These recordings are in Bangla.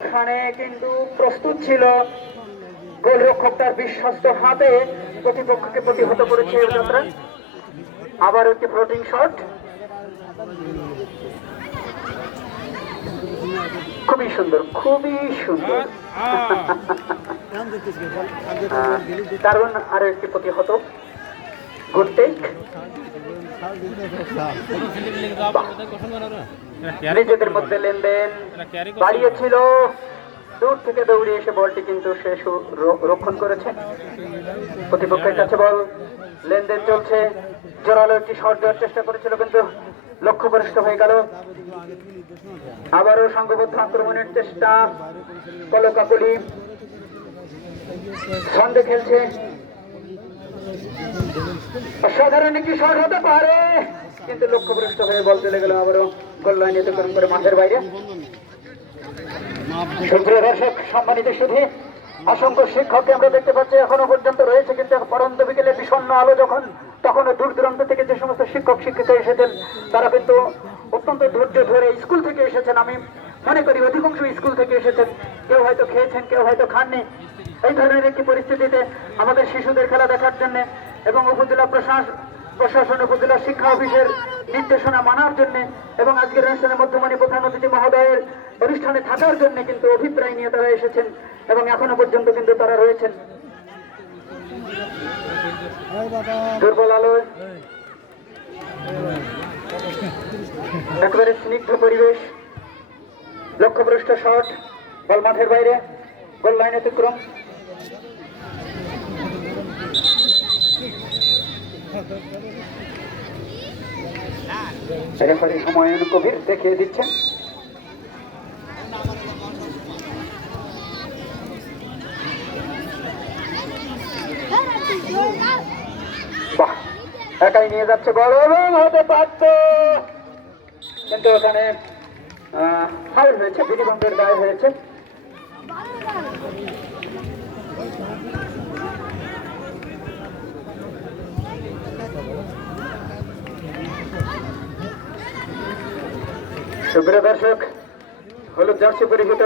এখানে কিন্তু প্রস্তুত ছিল, গোলরক্ষক তার বিশ্বস্ত হাতে প্রতিপক্ষকে প্রতিহত করেছে। আবার একটি ফ্লোটিং শট, খুবই সুন্দর, খুবই সুন্দর। কারণ আরো একটি প্রতিহত, গুড টেক। নিজেদের মধ্যে লেনদেন বাড়িয়েছিল, দূর থেকে দৌড়ে এসে বলটি কিন্তু সে রক্ষণ করেছে। প্রতিপক্ষের কাছে বল, লেনদেন চলছে। জোরালো একটি শট দেওয়ার চেষ্টা করেছিল, কিন্তু লক্ষ্যভ্রষ্ট হয়ে গেল। আবারও সংঘবদ্ধ আক্রমণের চেষ্টা, কলকাকলি ছন্দে খেলছে। অসাধারণ একটি শট হতে পারে, কিন্তু লক্ষ্যভ্রষ্ট হয়ে বল চলে গেল আবারও গোল লাইন অতিক্রম করে মাঠের বাইরে। সুপ্রিয় দর্শক, সম্মানিত সুধী, অসংখ্য শিক্ষককে আমরা দেখতে পাচ্ছি এখনো পর্যন্ত রয়েছে, কিন্তু পরন্ত বিকেলে বিষণ্ণ আলো যখন, তখন দূর দূরান্ত থেকে যে সমস্ত শিক্ষক শিক্ষিকা এসেছেন তারা কিন্তু অত্যন্ত ধৈর্য ধরে স্কুল থেকে এসেছেন। আমি মনে করি অধিকাংশ স্কুল থেকে এসেছেন, কেউ হয়তো খেয়েছেন, কেউ হয়তো খাননি। এই ধরনের একটি পরিস্থিতিতে আমাদের শিশুদের খেলা দেখার জন্য এবং উপজেলা প্রশাসন, উপজেলা শিক্ষা অফিসের নির্দেশনা মানার জন্য এবং আজকের অনুষ্ঠানের মধ্যমানে প্রধান অতিথি মহোদয়ের অনুষ্ঠানে থাকার জন্য কিন্তু অভিপ্রায় নিয়ে তারা এসেছেন এবং এখনো পর্যন্ত কিন্তু তারা রয়েছেন। দুর্বল আলোয় একেবারে স্নিগ্ধ পরিবেশ, লক্ষ্যভ্রষ্ট শট, বল মাঠের বাইরে, গোল লাইন অতিক্রম। রেফারি হুমায়ুন কবির দেখিয়ে দিচ্ছেন। বাহ, একাই নিয়ে যাচ্ছে বল এবং হতে পারত, কিন্তু ওখানে ফাউল হয়েছে, বিধিবন্ধের গায়ে হয়েছে। সুপ্রিয় দর্শক, হলুদ জার্সি পরিহিত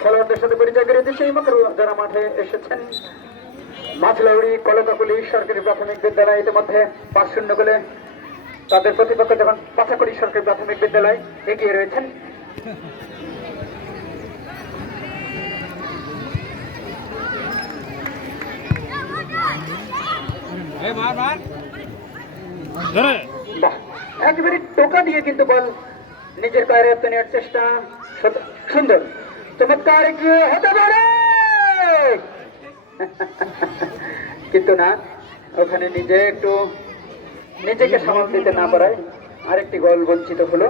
খেলোয়াড়দের সাথে পরিচয় করে দিচ্ছে এই মাত্র যারা মাঠে এসেছেন। মাছলাউড়ি কলকাকলি সরকারি প্রাথমিক বিদ্যালয় ইতিমধ্যে 5-0 গোলে তাদের প্রতিপক্ষ যখন পাচাকড়ি সরকারি প্রাথমিক বিদ্যালয় এগিয়ে রয়েছেন। একেবারে টোকা দিয়ে কিন্তু বল নিজের পায়ের নেওয়ার চেষ্টা, সুন্দর, চমৎকার এগিয়ে হতে পারে, কিন্তু না, ওখানে নিজেকে সামাল দিতে না পারায় আরেকটি গোল বঞ্চিত হলো।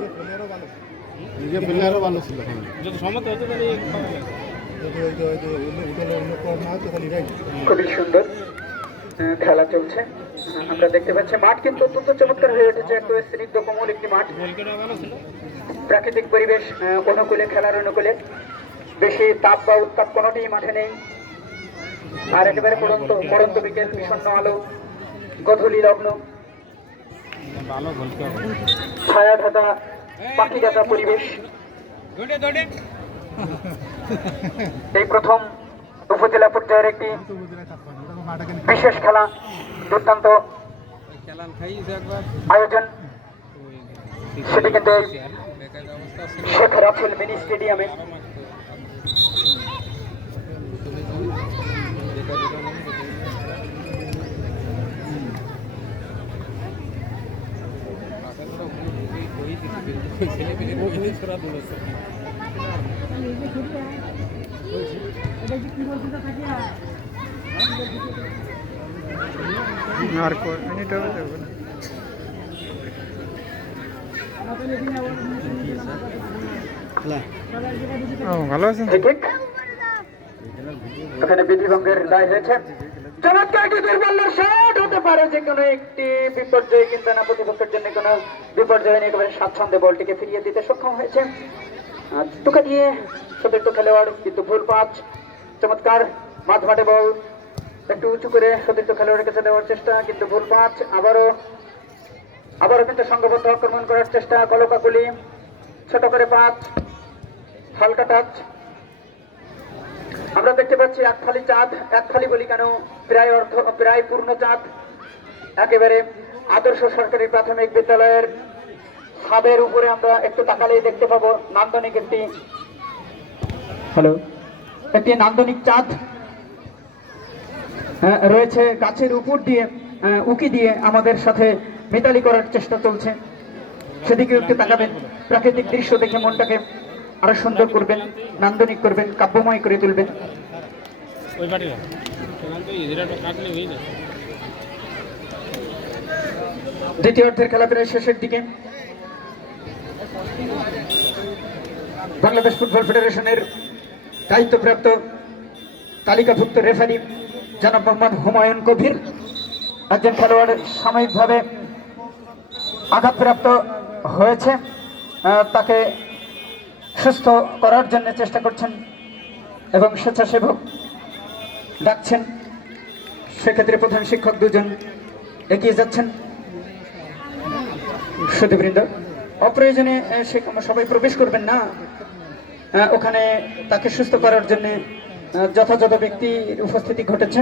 খুবই সুন্দর খেলা চলছে, আমরা দেখতে পাচ্ছি। মাঠ কিন্তু অত্যন্ত চমৎকার হয়ে উঠেছে, একটু স্নিগ্ধ কোমল একটি মাঠ, প্রাকৃতিক পরিবেশ অনুকূলে, খেলার অনুকূলে, বেশি তাপ বা উত্তাপ কোনোটি মাঠে নেই। আর একেবারে পরন্ত বিকেল, বিষণ্ণ আলো, গধূলি লগ্ন, ছায়া ঢাকা, পাখি ঢাকা পরিবেশ। এই প্রথম উপজেলা পর্যায়ের একটি বিশেষ খেলা, দুর্দান্ত আয়োজন, সেটি কিন্তু শেখ রাসেল মিনি স্টেডিয়ামে। ভালো আছে, ওখানে বিধিভঙ্গের দায় হয়েছে। চমৎকার একটি দুর্বল শট হতে পারে, যে কোনো একটি বিপর্যয়, কিন্তু না, প্রতিপক্ষের জন্য কোনো বিপর্যয় নেই, একেবারে স্বাচ্ছন্দ্যে বলটিকে ফিরিয়ে দিতে সক্ষম হয়েছে। টোকা দিয়ে সতীর্থ খেলোয়াড়, কিন্তু ভুল পাঁচ। চমৎকার মাঝমাঠে বল একটু উঁচু করে সতীর্থ খেলোয়াড়ের কাছে দেওয়ার চেষ্টা, কিন্তু ভুল পাঁচ। আবারও কিন্তু সংঘবদ্ধ আক্রমণ করার চেষ্টা, কলকাকলি ছোট করে 5, হালকা টাচ, আমরা দেখতে পাচ্ছি এক ফালি চাঁদ, এক ফালি বলি কেন, প্রায় পূর্ণ চাঁদ, একেবারে আদর্শ সরকারি প্রাথমিক বিদ্যালয়ের ছাদের উপরে আমরা একটু তাকালেই দেখতে পাবো নান্দনিক একটি নান্দনিক চাঁদ রয়েছে। গাছের উপর দিয়ে উকি দিয়ে আমাদের সাথে মিতালি করার চেষ্টা চলছে, সেদিকে একটু তাকাবেন। প্রাকৃতিক দৃশ্য দেখে মনটাকে আরো সুন্দর করবেন, নান্দনিক করবেন, কাব্যময় করে তুলবেন। দ্বিতীয়ার্ধের খেলা প্রায় শেষের দিকে। বাংলাদেশ ফুটবল ফেডারেশনের দায়িত্বপ্রাপ্ত তালিকাভুক্ত রেফারি জনাব মোহাম্মদ হুমায়ুন কবির, একজন খেলোয়াড় সাময়িকভাবে আঘাতপ্রাপ্ত হয়েছে, তাকে সুস্থ করার জন্য চেষ্টা করছেন এবং স্বেচ্ছাসেবক ডাকছেন। সেক্ষেত্রে প্রধান শিক্ষক দুজন এগিয়ে যাচ্ছেন। সুধীবৃন্দ, অপ্রয়োজনে সবাই প্রবেশ করবেন না, ওখানে তাকে সুস্থ করার জন্য যথাযথ ব্যক্তির উপস্থিতি ঘটেছে।